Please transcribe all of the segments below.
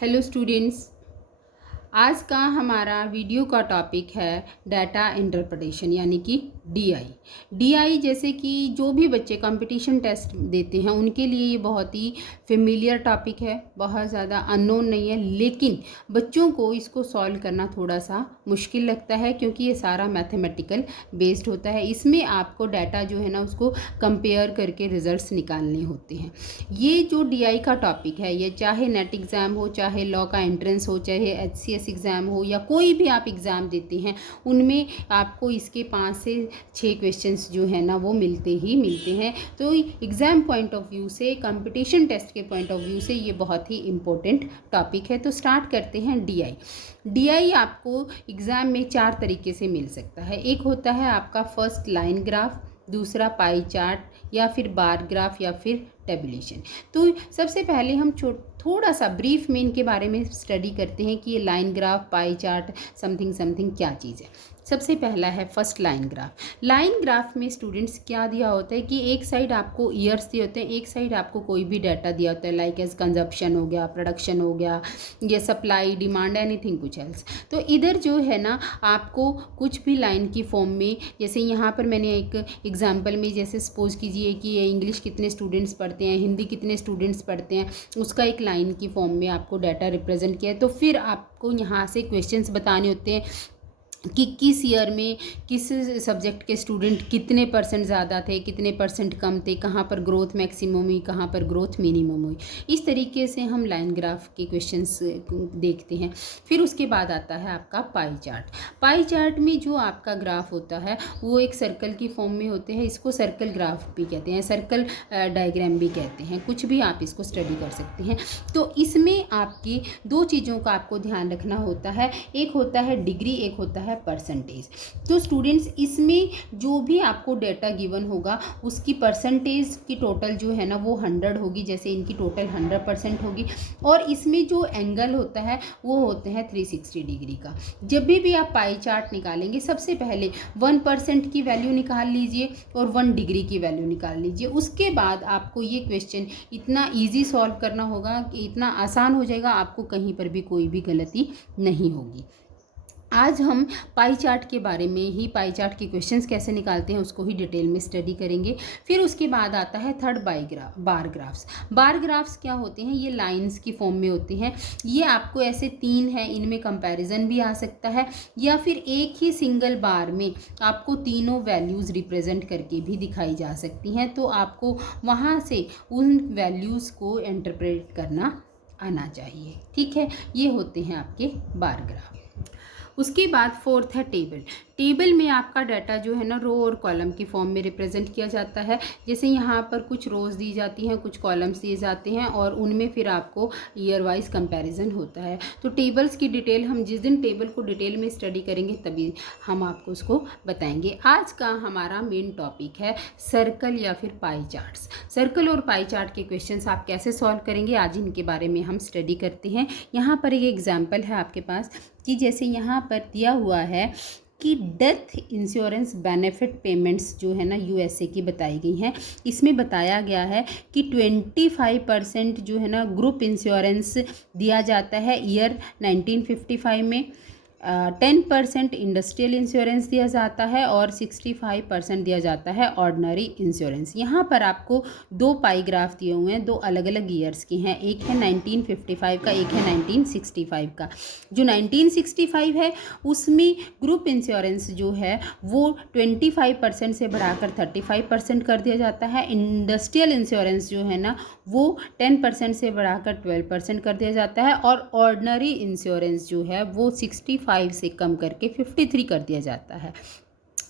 Hello students, आज का हमारा वीडियो का टॉपिक है डाटा इंटरप्रिटेशन यानी कि डीआई जैसे कि जो भी बच्चे कंपटीशन टेस्ट देते हैं उनके लिए ये बहुत ही फेमिलियर टॉपिक है, बहुत ज़्यादा अननोन नहीं है। लेकिन बच्चों को इसको सॉल्व करना थोड़ा सा मुश्किल लगता है क्योंकि ये सारा मैथमेटिकल बेस्ड होता है। इसमें आपको डाटा जो है ना उसको कंपेयर करके रिजल्ट्स निकालने होते हैं। ये जो डीआई का टॉपिक है ये चाहे नेट एग्ज़ाम हो, चाहे लॉ का एंट्रेंस हो, चाहे एचसीएस एग्ज़ाम हो या कोई भी आप एग्ज़ाम देते हैं उनमें आपको इसके 5 से 6 क्वेश्चंस जो है ना वो मिलते ही मिलते हैं। तो एग्ज़ाम पॉइंट ऑफ व्यू से, कंपटीशन टेस्ट के पॉइंट ऑफ व्यू से ये बहुत ही इम्पोर्टेंट टॉपिक है। तो स्टार्ट करते हैं डीआई आपको एग्ज़ाम में 4 तरीके से मिल सकता है। एक होता है आपका फर्स्ट लाइन ग्राफ, दूसरा पाई चार्ट या फिर बार ग्राफ या फिर टेबुलेशन। तो सबसे पहले हम थोड़ा सा ब्रीफ में इनके बारे में स्टडी करते हैं कि ये line graph, pie chart, something something क्या चीज़ है। सबसे पहला है first line graph. Line graph में स्टूडेंट्स क्या दिया होता है कि एक साइड आपको ईयर्स दिए होते हैं, एक साइड आपको कोई भी डाटा दिया होता है, लाइक एज कंजप्शन हो गया, प्रोडक्शन हो गया, ये सप्लाई, डिमांड, एनीथिंग कुछ एल्स। तो इधर जो है ना आपको कुछ भी लाइन की फॉर्म में, जैसे यहाँ पर मैंने एक एग्जाम्पल में जैसे सपोज कीजिए कि ये इंग्लिश कितने स्टूडेंट्स पढ़ते हैं, हिंदी कितने स्टूडेंट्स पढ़ते हैं, उसका एक लाइन की फॉर्म में आपको डाटा रिप्रेजेंट किया है। तो फिर आपको यहाँ से क्वेश्चंस बताने होते हैं कि किस ईयर में किस सब्जेक्ट के स्टूडेंट कितने परसेंट ज़्यादा थे, कितने परसेंट कम थे, कहाँ पर ग्रोथ मैक्सिमम हुई, कहाँ पर ग्रोथ मिनिमम हुई। इस तरीके से हम लाइन ग्राफ के क्वेश्चंस देखते हैं। फिर उसके बाद आता है आपका पाई चार्ट। पाई चार्ट में जो आपका ग्राफ होता है वो एक सर्कल की फॉर्म में होते हैं। इसको सर्कल ग्राफ भी कहते हैं, सर्कल डायग्राम भी कहते हैं, कुछ भी आप इसको स्टडी कर सकते हैं। तो इसमें आपकी 2 चीज़ों का आपको ध्यान रखना होता है, एक होता है डिग्री, एक होता है परसेंटेज। तो स्टूडेंट्स इसमें जो भी आपको डाटा गिवन होगा उसकी परसेंटेज की टोटल जो है ना वो 100 होगी, जैसे इनकी टोटल 100% होगी। और इसमें जो एंगल होता है वो होते हैं 360 डिग्री का। जब भी आप पाई चार्ट निकालेंगे सबसे पहले 1% की वैल्यू निकाल लीजिए और 1 डिग्री की वैल्यू निकाल लीजिए। उसके बाद आपको ये क्वेश्चन इतना ईजी सॉल्व करना होगा कि इतना आसान हो जाएगा, आपको कहीं पर भी कोई भी गलती नहीं होगी। आज हम पाई चार्ट के बारे में ही, पाई चार्ट के क्वेश्चंस कैसे निकालते हैं उसको ही डिटेल में स्टडी करेंगे। फिर उसके बाद आता है थर्ड बार ग्राफ्स। बार ग्राफ्स क्या होते हैं, ये लाइंस की फॉर्म में होते हैं। ये आपको ऐसे 3 हैं, इनमें कंपैरिजन भी आ सकता है या फिर एक ही सिंगल बार में आपको तीनों वैल्यूज़ रिप्रेजेंट करके भी दिखाई जा सकती हैं। तो आपको वहाँ से उन वैल्यूज़ को इंटरप्रेट करना आना चाहिए। ठीक है, ये होते हैं आपके बार ग्राफ। उसके बाद फोर्थ है टेबल। टेबल में आपका डाटा जो है ना रो और कॉलम की फॉर्म में रिप्रेजेंट किया जाता है। जैसे यहाँ पर कुछ रोज़ दी जाती हैं, कुछ कॉलम्स दिए जाते हैं और उनमें फिर आपको ईयर वाइज कंपैरिजन होता है। तो टेबल्स की डिटेल हम जिस दिन टेबल को डिटेल में स्टडी करेंगे तभी हम आपको उसको बताएंगे। आज का हमारा मेन टॉपिक है सर्कल या फिर पाई चार्ट्स। सर्कल और पाई चार्ट के क्वेश्चंस आप कैसे सॉल्व करेंगे आज इनके बारे में हम स्टडी करते हैं। यहाँ पर एक एग्जाम्पल है आपके पास कि जैसे यहाँ पर दिया हुआ है कि डेथ इंश्योरेंस बेनिफिट पेमेंट्स जो है ना यूएसए की बताई गई हैं। इसमें बताया गया है कि 25% जो है ना ग्रुप इंश्योरेंस दिया जाता है ईयर 1955 में, 10% इंडस्ट्रियल इंश्योरेंस दिया जाता है और 65% दिया जाता है ऑर्डिनरी इंश्योरेंस। यहाँ पर आपको 2 पाई ग्राफ दिए हुए हैं, 2 अलग अलग ईयर्स के हैं, एक है 1955 का, एक है 1965 का। जो 1965 है उसमें ग्रुप इंश्योरेंस जो है वो 25% से बढ़ाकर 35% कर दिया जाता है। इंडस्ट्रियल इंश्योरेंस जो है ना वो 10% से बढ़ाकर 12% कर दिया जाता है और ऑर्डिनरी इंश्योरेंस जो है वो 65 से कम करके 53 कर दिया जाता है।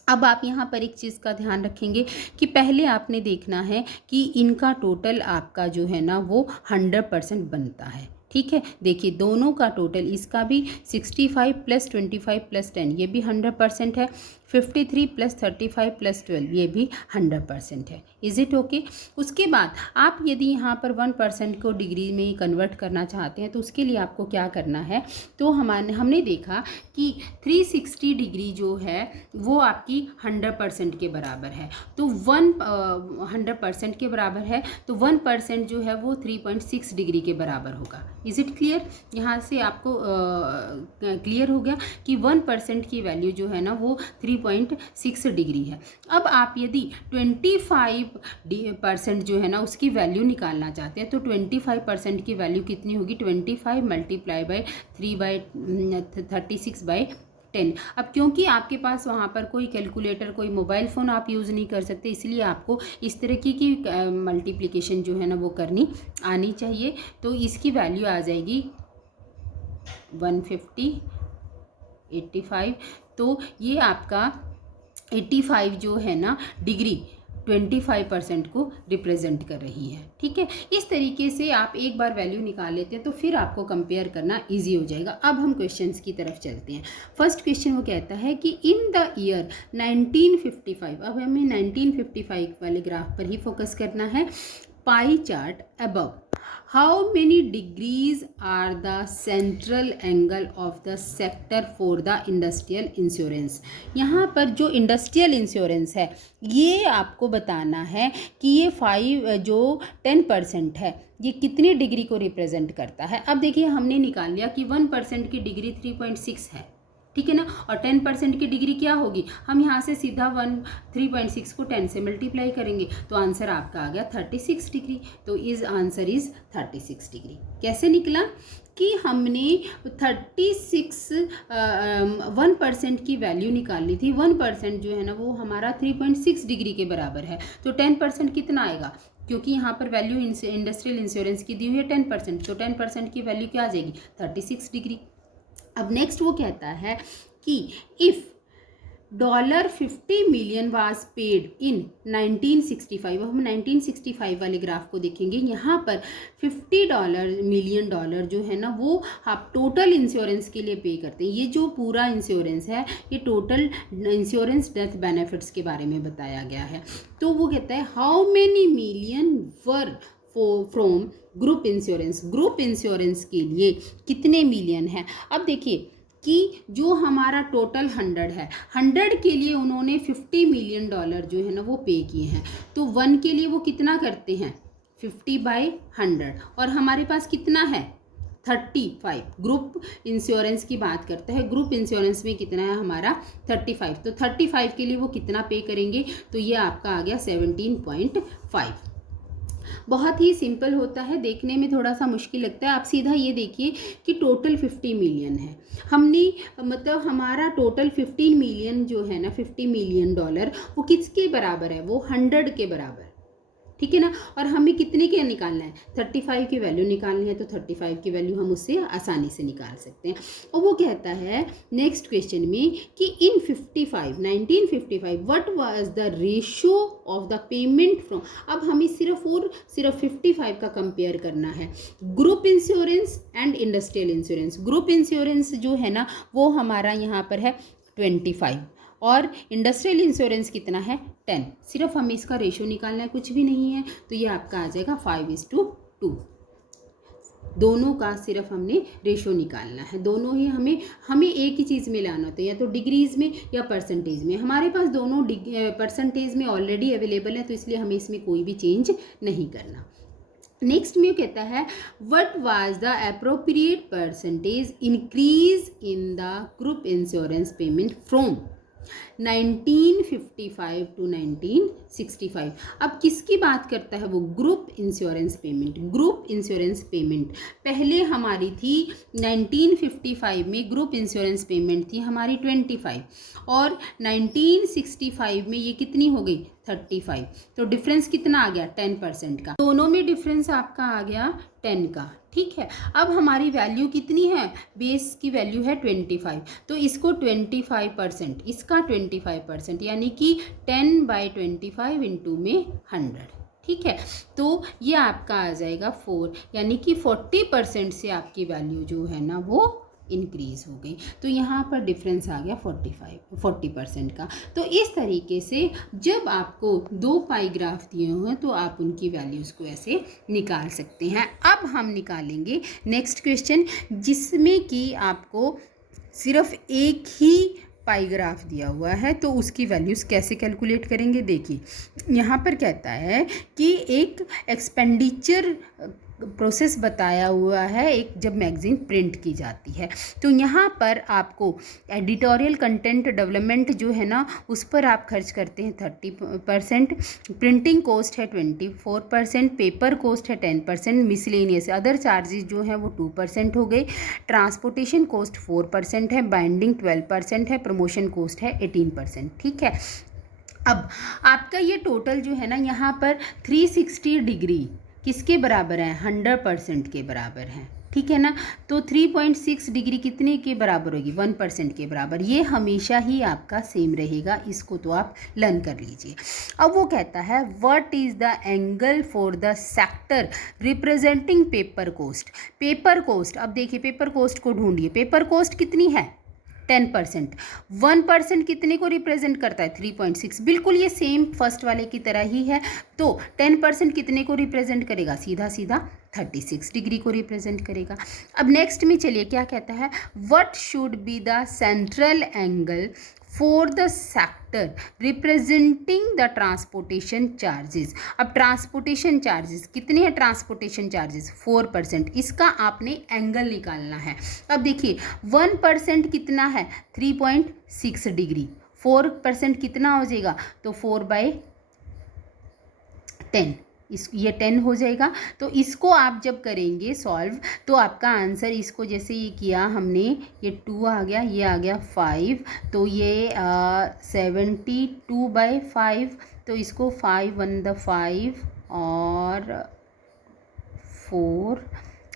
अब आप यहाँ पर एक चीज़ का ध्यान रखेंगे कि पहले आपने देखना है कि इनका टोटल आपका जो है ना वो 100% बनता है। ठीक है, देखिए दोनों का टोटल, इसका भी 65 + 25 + 10 ये भी 100% है, 53 + 35 + 12 ये भी 100% है। Is it okay? उसके बाद आप यदि यहाँ पर 1% को डिग्री में कन्वर्ट करना चाहते हैं तो उसके लिए आपको क्या करना है, तो हमने देखा कि 360 डिग्री जो है वो आपकी 100% के बराबर है। तो 100% के बराबर है तो 1% जो है वो 3.6 डिग्री के बराबर होगा। Is it clear? यहाँ से आपको क्लियर हो गया कि 1% की वैल्यू जो है ना वो 3.6 डिग्री है। अब आप यदि 25% जो है ना उसकी वैल्यू निकालना चाहते हैं तो 25% की वैल्यू कितनी होगी? 25 मल्टीप्लाई बाई 3/36/10। अब क्योंकि आपके पास वहाँ पर कोई कैलकुलेटर, कोई मोबाइल फ़ोन आप यूज़ नहीं कर सकते, इसलिए आपको इस तरह की मल्टीप्लिकेशन जो है ना वो करनी आनी चाहिए। तो इसकी वैल्यू आ जाएगी 150 85। तो ये आपका 85 जो है ना डिग्री 25% को रिप्रेजेंट कर रही है। ठीक है, इस तरीके से आप एक बार वैल्यू निकाल लेते हैं तो फिर आपको कंपेयर करना इजी हो जाएगा। अब हम क्वेश्चंस की तरफ चलते हैं। फर्स्ट क्वेश्चन वो कहता है कि इन द ईयर 1955, अब हमें 1955 वाले ग्राफ पर ही फोकस करना है। Pie chart above, how many degrees are the central angle of the sector for the industrial insurance. यहाँ पर जो इंडस्ट्रियल इंश्योरेंस है ये आपको बताना है कि ये 10% है, ये कितनी डिग्री को रिप्रेजेंट करता है। अब देखिए हमने निकाल लिया कि 1% की डिग्री 3.6 है, ठीक है ना, और 10% की डिग्री क्या होगी? हम यहाँ से सीधा 3.6 को 10 से मल्टीप्लाई करेंगे तो आंसर आपका आ गया 36 डिग्री। तो इज आंसर इज 36 डिग्री। कैसे निकला? कि हमने 1% की वैल्यू निकाली थी। 1% जो है ना वो हमारा 3.6 डिग्री के बराबर है। तो 10% कितना आएगा? क्योंकि यहाँ पर वैल्यू इंडस्ट्रियल इंश्योरेंस की दी हुई है 10%, तो 10% की वैल्यू क्या आ जाएगी? 36 डिग्री। अब नेक्स्ट वो कहता है कि if $50 million was paid in 1965। अब हम 1965 वाले ग्राफ को देखेंगे। यहाँ पर $50 मिलियन जो है ना वो आप टोटल इंश्योरेंस के लिए पे करते हैं। ये जो पूरा इंश्योरेंस है ये टोटल इंश्योरेंस डेथ बेनिफिट्स के बारे में बताया गया है। तो वो कहता है how many million were from group insurance. Group insurance के लिए कितने मिलियन है? अब देखिए कि जो हमारा टोटल 100 है, 100 के लिए उन्होंने $50 मिलियन जो है ना वो पे किए हैं। तो 1 के लिए वो कितना करते हैं? 50/100। और हमारे पास कितना है? 35। ग्रुप इंश्योरेंस की बात करते हैं। ग्रुप इंश्योरेंस में कितना है हमारा? 35। तो 35 के लिए वो कितना पे करेंगे? तो ये आपका आ गया 17.5। बहुत ही सिंपल होता है, देखने में थोड़ा सा मुश्किल लगता है। आप सीधा ये देखिए कि टोटल 50 मिलियन है। हमने मतलब हमारा टोटल 15 मिलियन जो है ना, $50 मिलियन वो किसके बराबर है? वो 100 के बराबर, ठीक है ना। और हमें कितने के निकालना है? 35 की वैल्यू निकालनी है। तो 35 की वैल्यू हम उससे आसानी से निकाल सकते हैं। और वो कहता है नेक्स्ट क्वेश्चन में कि इन 1955 what was the ratio of the payment from. अब हमें सिर्फ 55 का कंपेयर करना है, group insurance and industrial insurance. Group insurance जो है ना वो हमारा यहाँ पर है 25 और इंडस्ट्रियल इंश्योरेंस कितना है? 10। सिर्फ हमें इसका रेशो निकालना है, कुछ भी नहीं है। तो ये आपका आ जाएगा 5:2। दोनों का सिर्फ हमने रेशो निकालना है। दोनों ही हमें एक ही चीज़ में लाना होता है, या तो डिग्रीज में या परसेंटेज में। हमारे पास दोनों परसेंटेज में ऑलरेडी अवेलेबल है, तो इसलिए हमें इसमें कोई भी चेंज नहीं करना। नेक्स्ट में कहता है what was the appropriate percentage increase in the group insurance payment from 1955 to 1965। अब किसकी बात करता है वो? Group insurance payment. Group insurance payment पहले हमारी थी 1955 में ग्रुप इंश्योरेंस पेमेंट थी हमारी 25 और 1965 में ये कितनी हो गई? 35। तो डिफरेंस कितना आ गया? 10% का। दोनों में डिफरेंस आपका आ गया 10 का, ठीक है। अब हमारी वैल्यू कितनी है? बेस की वैल्यू है 25, तो इसको 25%, इसका 25%, यानी कि 10/25 इंटू में 100, ठीक है। तो ये आपका आ जाएगा 4, यानी कि 40% से आपकी वैल्यू जो है ना वो इंक्रीज़ हो गई। तो यहाँ पर डिफरेंस आ गया 40% का। तो इस तरीके से जब आपको 2 पाई ग्राफ दिए हुए तो आप उनकी वैल्यूज़ को ऐसे निकाल सकते हैं। अब हम निकालेंगे नेक्स्ट क्वेश्चन, जिसमें कि आपको सिर्फ एक ही पाई ग्राफ दिया हुआ है, तो उसकी वैल्यूज़ कैसे कैलकुलेट करेंगे? देखिए यहाँ पर कहता है कि एक एक्सपेंडिचर प्रोसेस बताया हुआ है एक जब मैगज़ीन प्रिंट की जाती है। तो यहाँ पर आपको एडिटोरियल कंटेंट डेवलपमेंट जो है ना उस पर आप खर्च करते हैं 30%, प्रिंटिंग कॉस्ट है 24%, पेपर कॉस्ट है 10%, मिसलेनियस अदर चार्जेस जो हैं वो 2% हो गए, ट्रांसपोर्टेशन कॉस्ट 4% है, बाइंडिंग 12% है, प्रमोशन कॉस्ट है 18%। ठीक है, अब आपका ये टोटल जो है ना यहाँ पर 360 डिग्री किसके बराबर है? 100% के बराबर है। ठीक है ना, तो 3.6 डिग्री कितने के बराबर होगी? 1% के बराबर। ये हमेशा ही आपका सेम रहेगा, इसको तो आप लर्न कर लीजिए। अब वो कहता है what is the angle for the sector representing paper cost. Paper cost, अब देखिए पेपर कॉस्ट को ढूंढिए। पेपर कॉस्ट कितनी है? 10%। 1% कितने को रिप्रेजेंट करता है? 3.6। बिल्कुल ये सेम फर्स्ट वाले की तरह ही है। तो 10% कितने को रिप्रेजेंट करेगा? सीधा सीधा 36 डिग्री को रिप्रेजेंट करेगा। अब नेक्स्ट में चलिए क्या कहता है, what should be the central angle for the sector representing the transportation charges. अब ट्रांसपोर्टेशन चार्जेस कितने हैं? ट्रांसपोर्टेशन चार्जेस 4%, इसका आपने एंगल निकालना है। अब देखिए 1% कितना है? 3.6 डिग्री। 4% कितना हो जाएगा? तो 4/10, ये 10 हो जाएगा। तो इसको आप जब करेंगे सॉल्व तो आपका आंसर, इसको जैसे ये किया हमने, ये 2 आ गया, ये आ गया 5, तो ये 72/5, तो इसको 5 1 द 5 और 4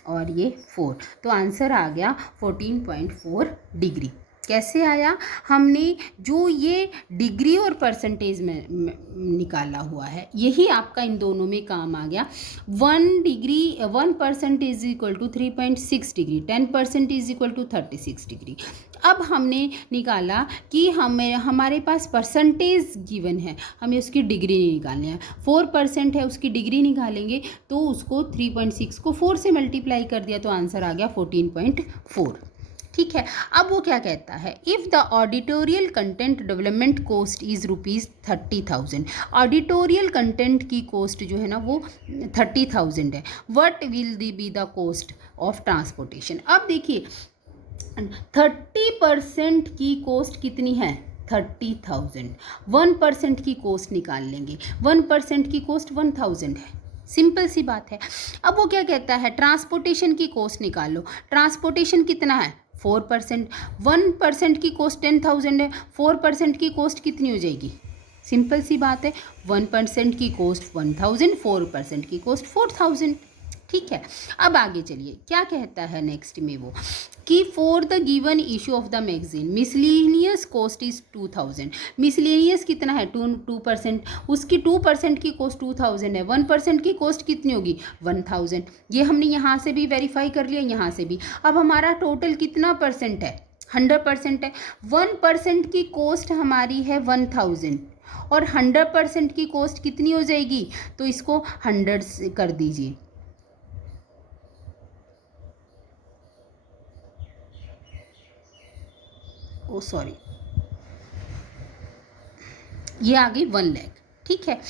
और ये 4, तो आंसर आ गया 14.4 डिग्री। कैसे आया? हमने जो ये डिग्री और परसेंटेज में निकाला हुआ है, यही आपका इन दोनों में काम आ गया। 1% is equal to 3.6 degree, 10% is equal to 36 degree. अब हमने निकाला कि हमारे पास परसेंटेज गिवन है, हमें उसकी डिग्री नहीं निकालनी है। 4% है, उसकी डिग्री निकालेंगे तो उसको 3.6 को 4 से मल्टीप्लाई कर दिया तो आंसर आ गया 14.4। ठीक है, अब वो क्या कहता है, if the editorial content development cost is ₹30,000, editorial content की कॉस्ट जो है ना वो 30,000 है, what will be the cost of transportation. अब देखिए 30% की कॉस्ट कितनी है? 30,000। 1% की कॉस्ट निकाल लेंगे, 1% की कॉस्ट 1,000 है, सिंपल सी बात है। अब वो क्या कहता है, ट्रांसपोर्टेशन की कॉस्ट निकाल लो। ट्रांसपोर्टेशन कितना है? 4%। 1% की कॉस्ट 10,000 है, 4% की कॉस्ट कितनी हो जाएगी? सिंपल सी बात है, 1% की कॉस्ट 1,000, 4% की कॉस्ट 4,000। ठीक है, अब आगे चलिए क्या कहता है नेक्स्ट में वो, कि for the given issue of the magazine miscellaneous cost is 2,000। Miscellaneous कितना है? 2%, उसकी 2% की कॉस्ट 2,000 है, 1% की कॉस्ट कितनी होगी? 1,000। ये हमने यहाँ से भी वेरीफाई कर लिया, यहाँ से भी। अब हमारा टोटल कितना परसेंट है? 100% है। 1% की कॉस्ट हमारी है 1,000 और 100% की कॉस्ट कितनी हो जाएगी? तो इसको 100 से कर दीजिए, ओ सॉरी, ये आ गई 1 लाख। ठीक है,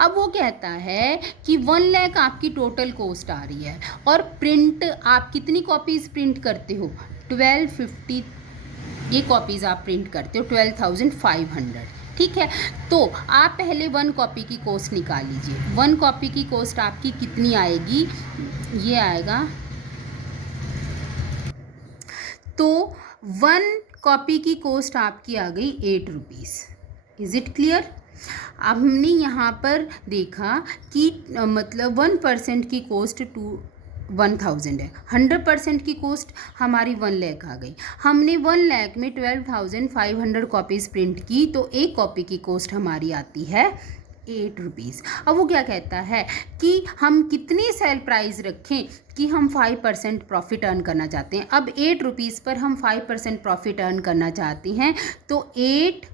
अब वो कहता है कि 1 लाख आपकी टोटल कॉस्ट आ रही है और प्रिंट आप कितनी कॉपीज़ प्रिंट करते हो? 1250 ये कॉपीज़ आप प्रिंट करते हो, 12,500। ठीक है, तो आप पहले 1 कॉपी की कॉस्ट निकाल लीजिए। 1 कॉपी की कॉस्ट आपकी कितनी आएगी? ये आएगा, तो 1 कॉपी की कॉस्ट आपकी आ गई 8 रुपीज़। Is it clear? अब हमने यहाँ पर देखा कि मतलब 1% की कॉस्ट 1,000 है, 100% की कॉस्ट हमारी 1 लाख आ गई। हमने 1 लाख में 12,500 कॉपीज़ प्रिंट की, तो एक कॉपी की कॉस्ट हमारी आती है 8 रुपीज़। अब वो क्या कहता है कि हम कितनी सेल प्राइस रखें कि हम 5% प्रॉफिट अर्न करना चाहते हैं। अब 8 रुपीज़ पर हम 5% प्रॉफिट अर्न करना चाहते हैं, तो 8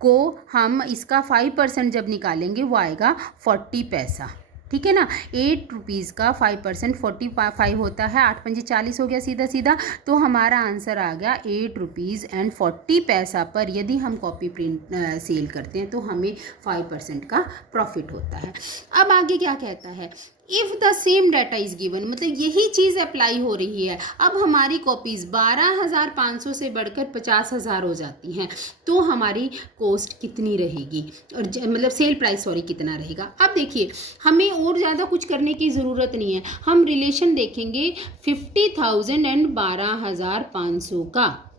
को हम इसका 5% जब निकालेंगे वो आएगा 40 पैसा। ठीक है ना, 8 रुपीज़ का 5% 45 होता है, 8 पंजे 40 हो गया सीधा सीधा। तो हमारा आंसर आ गया 8 रुपीज़ एंड 40 पैसा पर यदि हम कॉपी प्रिंट सेल करते हैं तो हमें 5% का प्रॉफिट होता है। अब आगे क्या कहता है if the same data is given, मतलब यही चीज़ अप्लाई हो रही है। अब हमारी कॉपीज़ 12,500 से बढ़कर 50,000 हो जाती हैं, तो हमारी कॉस्ट कितनी रहेगी, और मतलब सेल प्राइस सॉरी कितना रहेगा। अब देखिए, हमें और ज़्यादा कुछ करने की ज़रूरत नहीं है, हम रिलेशन देखेंगे 50,000 एंड 12,500 का।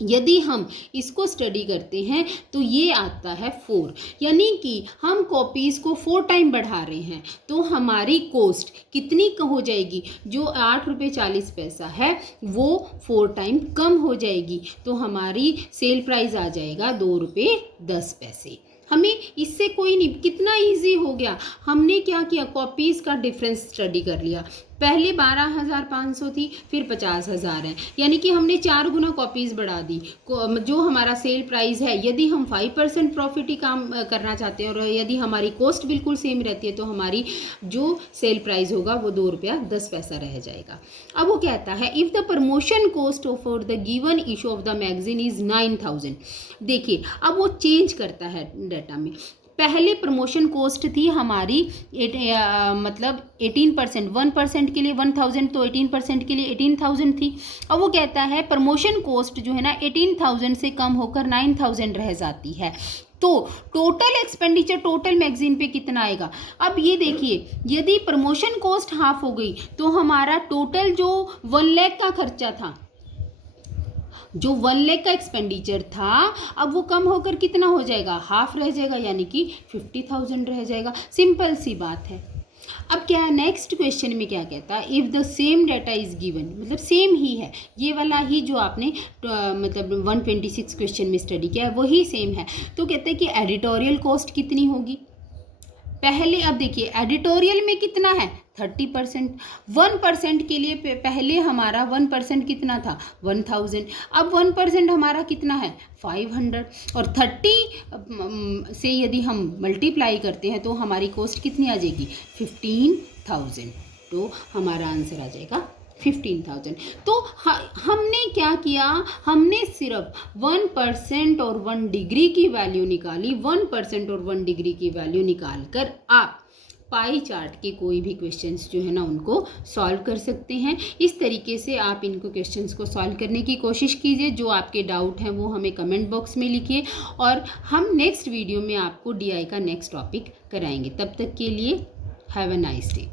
यदि हम इसको स्टडी करते हैं तो ये आता है 4, यानी कि हम कॉपीज़ को 4 टाइम बढ़ा रहे हैं, तो हमारी कॉस्ट कितनी हो जाएगी, जो 8 रुपये 40 पैसा है वो 4 टाइम कम हो जाएगी, तो हमारी सेल प्राइस आ जाएगा 2 रुपये 10 पैसे। हमें इससे कोई नहीं, कितना इजी हो गया। हमने क्या किया, कॉपीज़ का डिफरेंस स्टडी कर लिया। पहले 12,500 थी, फिर 50,000 है, यानी कि हमने 4 गुना कॉपीज़ बढ़ा दी। जो हमारा सेल प्राइस है, यदि हम 5% प्रॉफिट ही काम करना चाहते हैं और यदि हमारी कॉस्ट बिल्कुल सेम रहती है, तो हमारी जो सेल प्राइस होगा वो 2 रुपया 10 पैसा रह जाएगा। अब वो कहता है if the promotion cost for the given issue of the magazine is 9,000। देखिए, अब वो चेंज करता है डाटा में। पहले प्रमोशन कॉस्ट थी हमारी मतलब 18%, 1% के लिए 1,000, तो 18% के लिए 18,000 थी। अब वो कहता है प्रमोशन कॉस्ट जो है ना 18,000 से कम होकर 9,000 रह जाती है, तो टोटल एक्सपेंडिचर टोटल मैगजीन पे कितना आएगा। अब ये देखिए, यदि प्रमोशन कॉस्ट हाफ हो गई तो हमारा टोटल जो 1 लाख का खर्चा था, जो 1 लाख का एक्सपेंडिचर था, अब वो कम होकर कितना हो जाएगा, हाफ रह जाएगा, यानी कि 50,000 रह जाएगा। सिंपल सी बात है। अब क्या है, नेक्स्ट क्वेश्चन में क्या कहता है, if the same data is given, मतलब सेम ही है, ये वाला ही जो आपने मतलब 126 क्वेश्चन में स्टडी किया है वही सेम है। तो कहते हैं कि एडिटोरियल कॉस्ट कितनी होगी। पहले अब देखिए, एडिटोरियल में कितना है 30%, 1% के लिए पहले हमारा 1% कितना था 1,000, अब 1% हमारा कितना है 500, और 30 से यदि हम मल्टीप्लाई करते हैं तो हमारी कॉस्ट कितनी आ जाएगी 15,000, तो हमारा आंसर आ जाएगा 15,000। तो हमने क्या किया, हमने सिर्फ 1% और 1 डिग्री की वैल्यू निकाली। 1% और 1 डिग्री की वैल्यू निकाल कर आप पाई चार्ट के कोई भी क्वेश्चंस जो है ना उनको सॉल्व कर सकते हैं। इस तरीके से आप इनको क्वेश्चंस को सॉल्व करने की कोशिश कीजिए। जो आपके डाउट हैं वो हमें कमेंट बॉक्स में लिखिए, और हम नेक्स्ट वीडियो में आपको DI का नेक्स्ट टॉपिक कराएंगे। तब तक के लिए हैव अ नाइस डे।